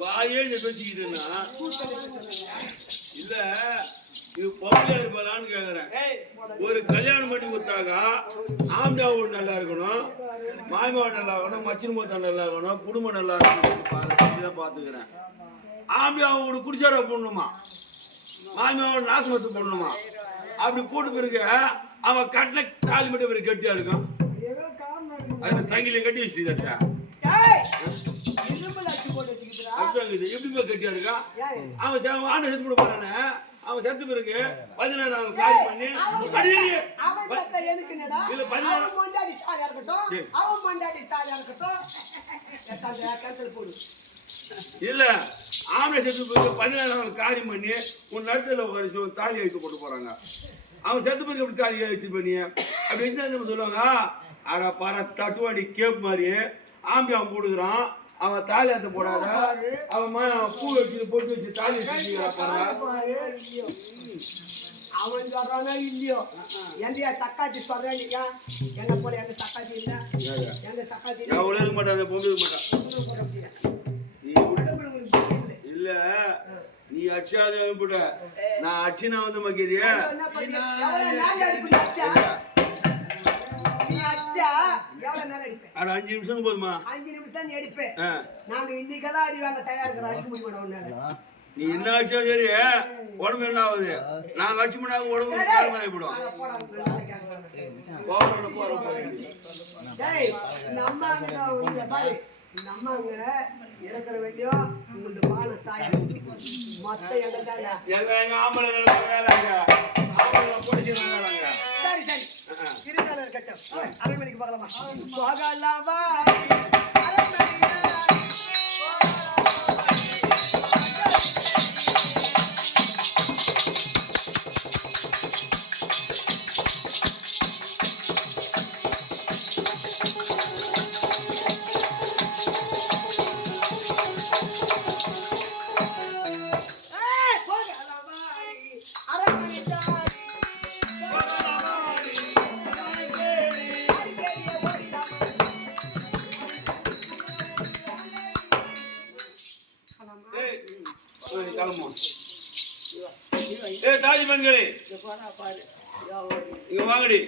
வாயே பேசிக்கிட்டுன்னா இல்ல இது பொம்பளையா இருப்பாளான்னு கேக்குறேன். ஒரு கல்யாணம் பண்ணி கொடுத்தாக்கா ஆம்டாவோடு நல்லா இருக்கணும், மாய்மாவோட நல்லா இருக்கணும், மச்சின் மூத்தா நல்லா இருக்கணும், குடும்பம் நல்லா இருக்கணும் பாத்துக்கிறேன். ஆம்பியாவோட குடிசார போடணுமா, மாய்மாவோட நாசமத்து போடணுமா, அப்படி போட்டு பிறகு அவன் கட்டின தாலி மட்டும் பிறகு கட்டியா இருக்கும். அது சங்கிலிய கட்டி வச்சுட்டா எப்படிமா கட்டியா இருக்கா. அவன் ஆண்டை செத்து கூட போறானே, அவன் செத்து பிறகு 16 காரி பண்ணி இல்ல ஆம்பளை செத்து பிறகு 16 காரியம் பண்ணி உன் நடத்துல ஒரு தாலி வைத்து போட்டு போறாங்க. அவன் செத்து பிறகு எப்படி தாலி வச்சு பண்ணி அப்படி வச்சுதான் என்ன சொல்லுவாங்க, அட பர தட்டுவாடி கேப் மாதிரி ஆம்பி அவன் போடுக்கிறான், அவன் தாலி ஏற்ற போடாத, அவன் பூ வச்சு போட்டு வச்சு தாலி வச்சு அவன் சொல்றானோ இல்லையோ, எந்த சக்காத்தி சொல்றேன் நீங்க என்ன போல எங்க சக்காத்தி இல்ல, எங்க சக்காத்தி இருக்க மாட்டான், பொம்பு மாட்டான் இல்ல. நீ அச்சாத போட்ட நான் அச்சினா வந்து மக்கிறியா 5 நிமிஷம் போதுமா? 5 நிமிஷம் தான் எடுப்பேன். நாங்க இன்னைக்கெல்லாம் அறிவாங்க தயாரிக்கிற அடிக்க முடியும். நீ என்ன ஆச்சா சரி, உடம்பு என்ன ஆகுது? நாங்க அச்சு பண்ணாங்க உடம்பு ஆகிவிடும். நம்மங்க இருக்கிற வெளியும் உங்களுக்கு பானை சாயம் மொத்த எல்லாம் தாங்க எங்க ஆம்பளை வேலைங்க சரி சரி இருந்தாலும் இருக்கட்டும். அரண்மனைக்கு பார்க்கலாமா? போகலாமா தாஜ்மன்களே இங்க வாங்கடி.